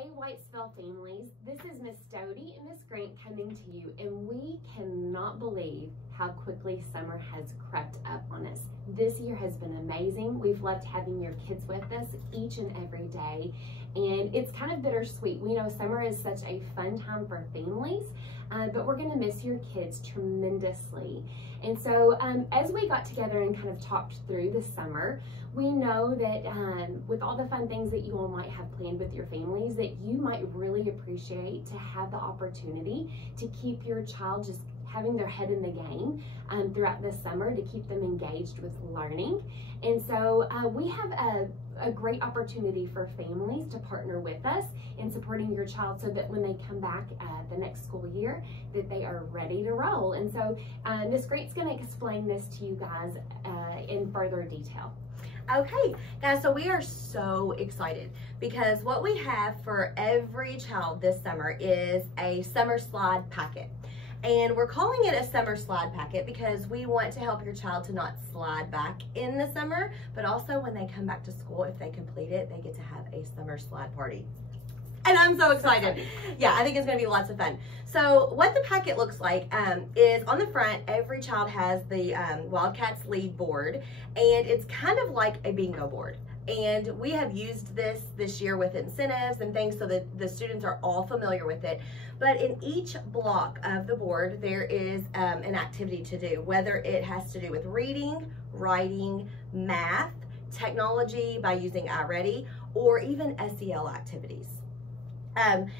Hey Whitesville families, this is Miss Doty and Miss Grant coming to you, and we cannot believe how quickly summer has crept up on us. This year has been amazing. We've loved having your kids with us each and every day, and it's kind of bittersweet. We know summer is such a fun time for families, but we're going to miss your kids tremendously. And so as we got together and kind of talked through the summer, we know that with all the fun things that you all might have planned with your families, that you might really appreciate to have the opportunity to keep your child just having their head in the game throughout the summer, to keep them engaged with learning. And so we have a great opportunity for families to partner with us in supporting your child so that when they come back the next school year, that they are ready to roll. And so Ms. Grant's going to explain this to you guys in further detail. Okay, guys, so we are so excited because what we have for every child this summer is a summer slide packet. And we're calling it a summer slide packet because we want to help your child to not slide back in the summer, but also when they come back to school, if they complete it, they get to have a summer slide party. And I'm so excited. Yeah, I think it's gonna be lots of fun. So what the packet looks like is on the front, every child has the Wildcats Lead board, and it's kind of like a bingo board. And we have used this year with incentives and things so that the students are all familiar with it. But in each block of the board, there is an activity to do, whether it has to do with reading, writing, math, technology by using iReady, or even SEL activities.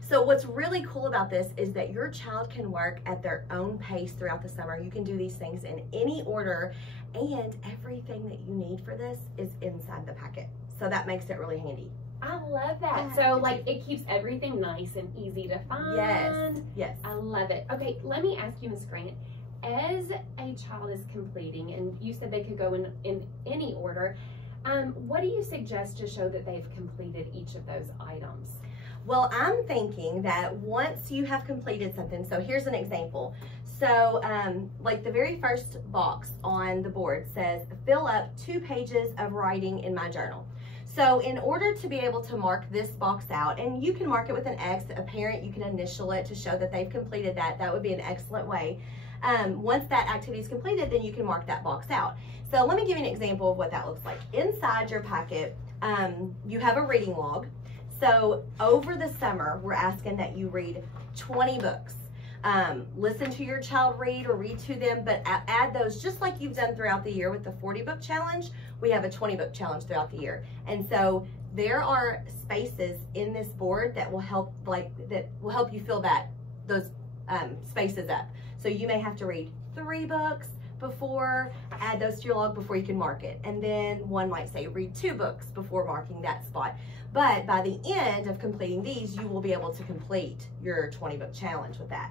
So what's really cool about this is that your child can work at their own pace throughout the summer. You can do these things in any order, and everything that you need for this is inside the packet. So that makes it really handy. I love that. So like it keeps everything nice and easy to find. Yes, yes. I love it. Okay, let me ask you, Ms. Grant, as a child is completing, and you said they could go in any order, what do you suggest to show that they've completed each of those items? Well, I'm thinking that once you have completed something, so here's an example. So like the very first box on the board says, fill up 2 pages of writing in my journal. So in order to be able to mark this box out, and you can mark it with an X, a parent, you can initial it to show that they've completed that. That would be an excellent way. Once that activity is completed, then you can mark that box out. So let me give you an example of what that looks like. Inside your packet, you have a reading log. So over the summer, we're asking that you read 20 books. Listen to your child read or read to them, but add those just like you've done throughout the year with the 40-book challenge. We have a 20-book challenge throughout the year. And so there are spaces in this board that will help you fill those spaces up. So you may have to read 3 books before, add those to your log before you can mark it. And then one might say read 2 books before marking that spot. But by the end of completing these, you will be able to complete your 20-book challenge with that.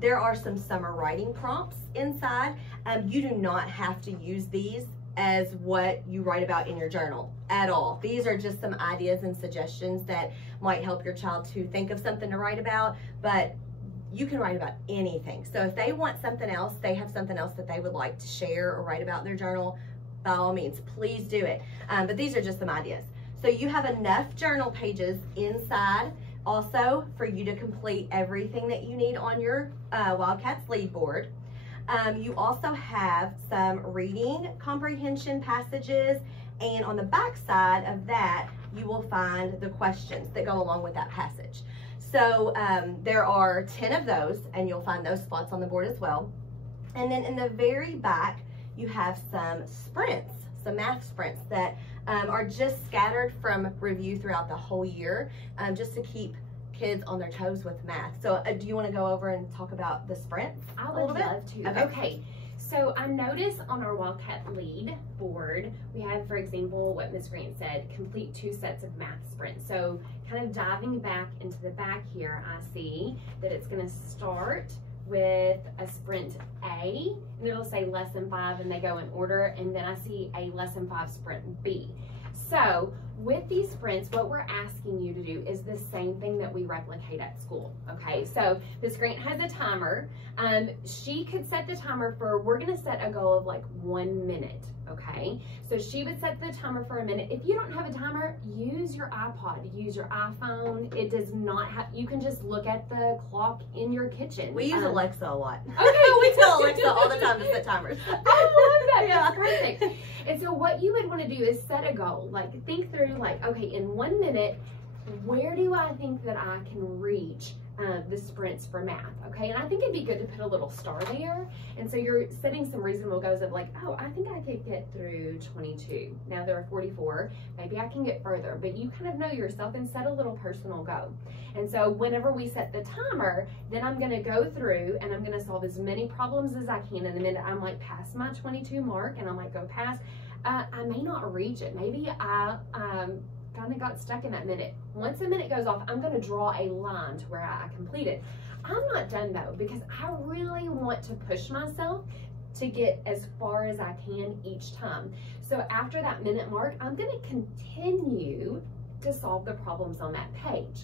There are some summer writing prompts inside. You do not have to use these as what you write about in your journal at all. These are just some ideas and suggestions that might help your child to think of something to write about, but you can write about anything. So if they want something else, they have something else that they would like to share or write about in their journal, by all means, please do it. But these are just some ideas. So you have enough journal pages inside also for you to complete everything that you need on your Wildcats Lead board. You also have some reading comprehension passages, and on the back side of that, you will find the questions that go along with that passage. So there are 10 of those, and you'll find those spots on the board as well. And then in the very back, you have some sprints, some math sprints that are just scattered from review throughout the whole year, just to keep kids on their toes with math. So do you want to go over and talk about the sprints? I would love to. Okay. So I noticed on our Wildcat Lead board, we have, for example, what Ms. Grant said, complete 2 sets of math sprints. So kind of diving back into the back here, I see that it's going to start with a sprint A, and it'll say lesson 5, and they go in order, and then I see a lesson 5 sprint B. So with these sprints, what we're asking you to do is the same thing that we replicate at school, okay? So Ms. Grant has a timer. She could set the timer for, we're gonna set a goal of like 1 minute, okay? So she would set the timer for a minute. If you don't have a timer, use your iPod, use your iPhone. It does not have, you can just look at the clock in your kitchen. We use Alexa a lot. Okay. We tell Alexa all the time to set timers. I love that. Yeah. That's perfect. And so what you would want to do is set a goal. Like think through like, okay, in 1 minute, where do I think that I can reach the sprints for math, okay? And I think it'd be good to put a little star there. And so you're setting some reasonable goals of like, oh, I think I could get through 22. Now there are 44. Maybe I can get further. But you kind of know yourself and set a little personal goal. And so whenever we set the timer, then I'm going to go through and I'm going to solve as many problems as I can. And the minute I'm like past my 22 mark and I might go past, I may not reach it. Maybe I kind of got stuck in that minute. Once a minute goes off, I'm going to draw a line to where I completed. I'm not done though, because I really want to push myself to get as far as I can each time. So after that minute mark, I'm going to continue to solve the problems on that page.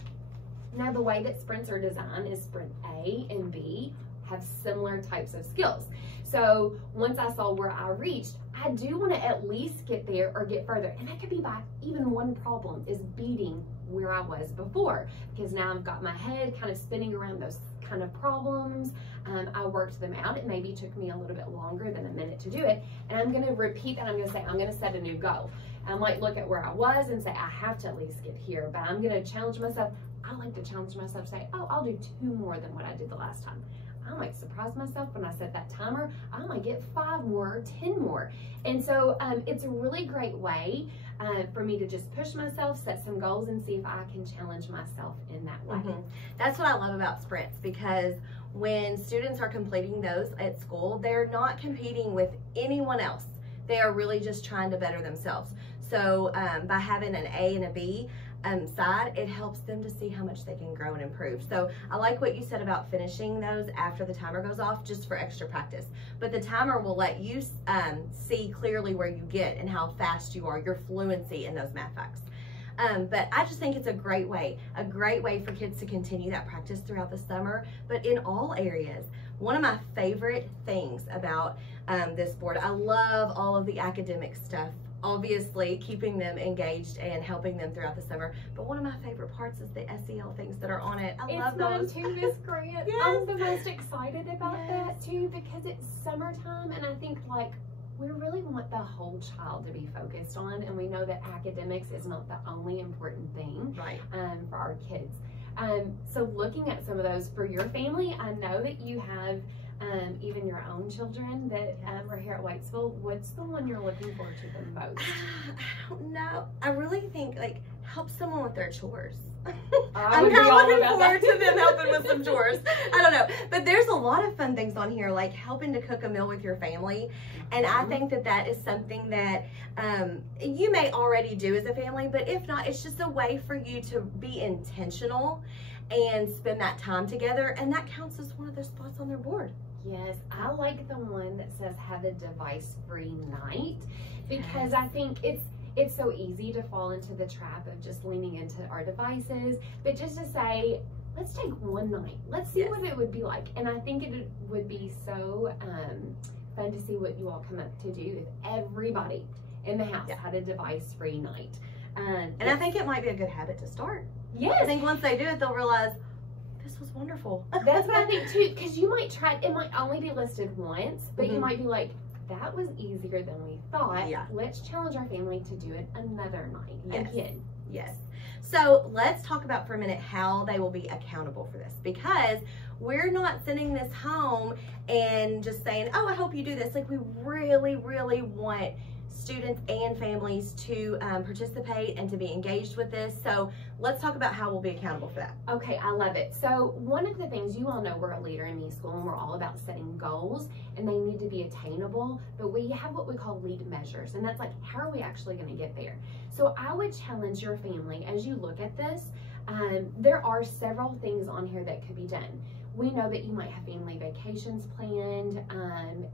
Now the way that sprints are designed is sprint A and B have similar types of skills. So once I saw where I reached, I do want to at least get there or get further. And that could be by even one problem is beating where I was before, because now I've got my head kind of spinning around those kind of problems. I worked them out. It maybe took me a little bit longer than a minute to do it. And I'm going to repeat that. I'm going to say, I'm going to set a new goal. I might look at where I was and say, I have to at least get here, but I'm going to challenge myself. I like to challenge myself, say, oh, I'll do 2 more than what I did the last time. I might surprise myself when I set that timer. I might get 5 more or 10 more. And so it's a really great way for me to just push myself, set some goals, and see if I can challenge myself in that way. That's what I love about sprints, because when students are completing those at school, they're not competing with anyone else. They are really just trying to better themselves. So by having an A and a B side, it helps them to see how much they can grow and improve. So I like what you said about finishing those after the timer goes off, just for extra practice. But the timer will let you see clearly where you get and how fast you are, your fluency in those math facts. But I just think it's a great way for kids to continue that practice throughout the summer, but in all areas. One of my favorite things about this board, I love all of the academic stuff, obviously keeping them engaged and helping them throughout the summer. But one of my favorite parts is the SEL things that are on it. I love those. It's mine too, Miss Grant. Yes. I'm the most excited about that too, because it's summertime, and I think like we really want the whole child to be focused on, and we know that academics is not the only important thing for our kids. So looking at some of those for your family, I know that you have even your own children that are here at Whitesville. What's the one you're looking forward to the most? I don't know. I really think like help someone with their chores. I'm kind of looking forward to them helping with some chores. I don't know. But there's a lot of fun things on here, like helping to cook a meal with your family. And I think that that is something that you may already do as a family, but if not, it's just a way for you to be intentional and spend that time together. And that counts as one of the spots on their board. Yes, I like the one that says have a device-free night, because I think it's so easy to fall into the trap of just leaning into our devices, but just to say, let's take one night. Let's see what it would be like. And I think it would be so fun to see what you all come up to do if everybody in the house had a device-free night. And I think it might be a good habit to start. Yes. I think once they do it, they'll realize, this was wonderful. That's what I think too, because you might try, it might only be listed once, but you might be like, that was easier than we thought. Let's challenge our family to do it another night again. Yes. So let's talk about for a minute how they will be accountable for this, because we're not sending this home and just saying, oh, I hope you do this. Like, we really, really want students and families to participate and to be engaged with this. So let's talk about how we'll be accountable for that. Okay, I love it. So one of the things, you all know we're a leader in me school, and we're all about setting goals, and they need to be attainable, but we have what we call lead measures, and that's like, how are we actually going to get there? So I would challenge your family as you look at this. There are several things on here that could be done. We know that you might have family vacations planned, and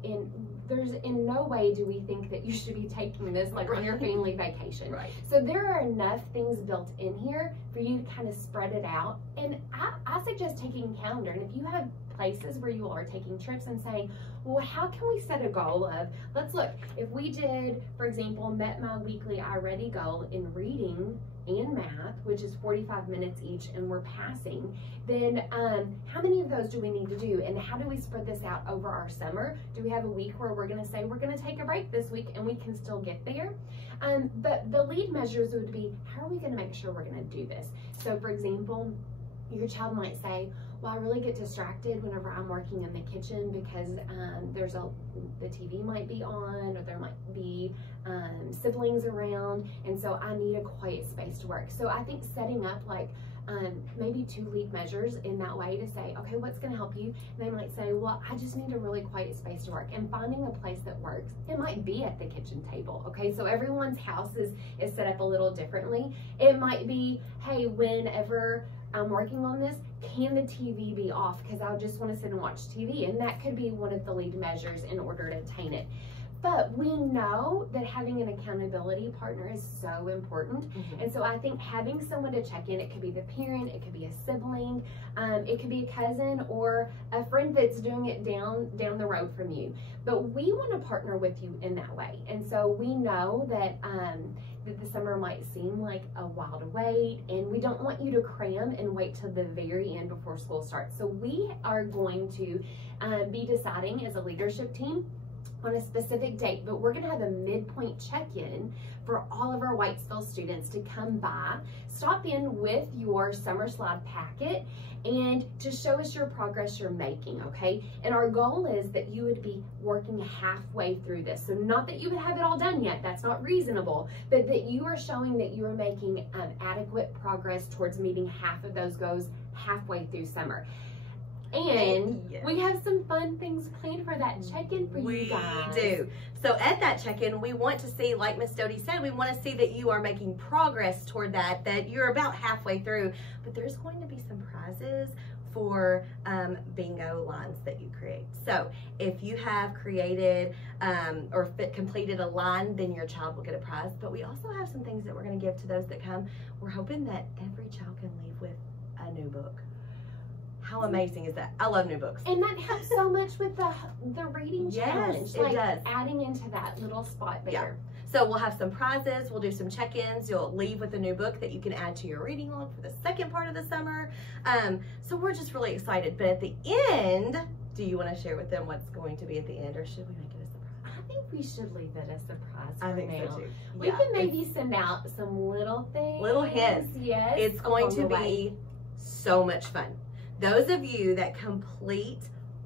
there's in no way do we think that you should be taking this like on your family vacation. Right. So there are enough things built in here for you to kind of spread it out. And I suggest taking a calendar. And if you have places where you are taking trips and saying, well, how can we set a goal of, let's look, if we did, for example, met my weekly iReady goal in reading and math, which is 45 minutes each, and we're passing, then how many of those do we need to do? And how do we spread this out over our summer? Do we have a week where we're gonna say, we're gonna take a break this week and we can still get there? But the lead measures would be, how are we gonna make sure we're gonna do this? So for example, your child might say, well, I really get distracted whenever I'm working in the kitchen because the TV might be on, or there might be siblings around, and so I need a quiet space to work. So I think setting up like maybe 2 lead measures in that way to say, okay, what's going to help you? And they might say, well, I just need a really quiet space to work, and finding a place that works. It might be at the kitchen table, okay? So everyone's house is set up a little differently. It might be, hey, whenever I'm working on this, can the TV be off? Because I just want to sit and watch TV. And that could be one of the lead measures in order to attain it. But we know that having an accountability partner is so important. And so I think having someone to check in, it could be the parent, it could be a sibling, it could be a cousin or a friend that's doing it down the road from you. But we want to partner with you in that way. And so we know that that the summer might seem like a while to wait, and we don't want you to cram and wait till the very end before school starts. So we are going to be deciding as a leadership team on a specific date, but we're gonna have a midpoint check-in for all of our Whitesville students to come by, stop in with your summer slide packet, and to show us your progress you're making, okay? And our goal is that you would be working halfway through this. So not that you would have it all done yet, that's not reasonable, but that you are showing that you are making adequate progress towards meeting half of those goals halfway through summer. And yes, we have some fun things planned for that check-in for you guys. We do. So at that check-in, we want to see, like Miss Doty said, we want to see that you are making progress toward that you're about halfway through. But there's going to be some prizes for bingo lines that you create. So if you have created or completed a line, then your child will get a prize. But we also have some things that we're going to give to those that come. We're hoping that every child can leave with a new book. How amazing is that? I love new books. And that helps so much with the reading challenge. It does. Adding into that little spot there. Yeah. So we'll have some prizes, we'll do some check-ins, you'll leave with a new book that you can add to your reading log for the second part of the summer. So we're just really excited. But at the end, do you want to share with them what's going to be at the end, or should we make it a surprise? I think we should leave it a surprise for I think now. so too. We can maybe send out some little things. Little hints. Yes. It's going to be so much fun. Those of you that complete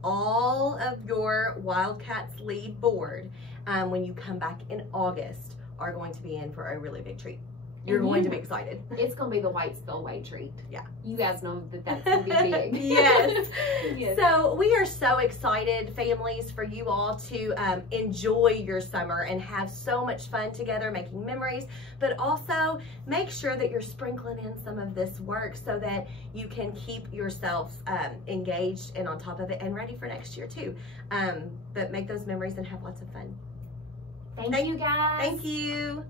all of your Wildcats Lead board when you come back in August are going to be in for a really big treat. You're going to be excited. It's going to be the Whitesville Way treat. Yeah. You guys know that that's going to be big. Yes. Yes. So we are so excited, families, for you all to enjoy your summer and have so much fun together, making memories, but also make sure that you're sprinkling in some of this work so that you can keep yourself engaged and on top of it and ready for next year too. But make those memories and have lots of fun. Thank you guys. Thank you.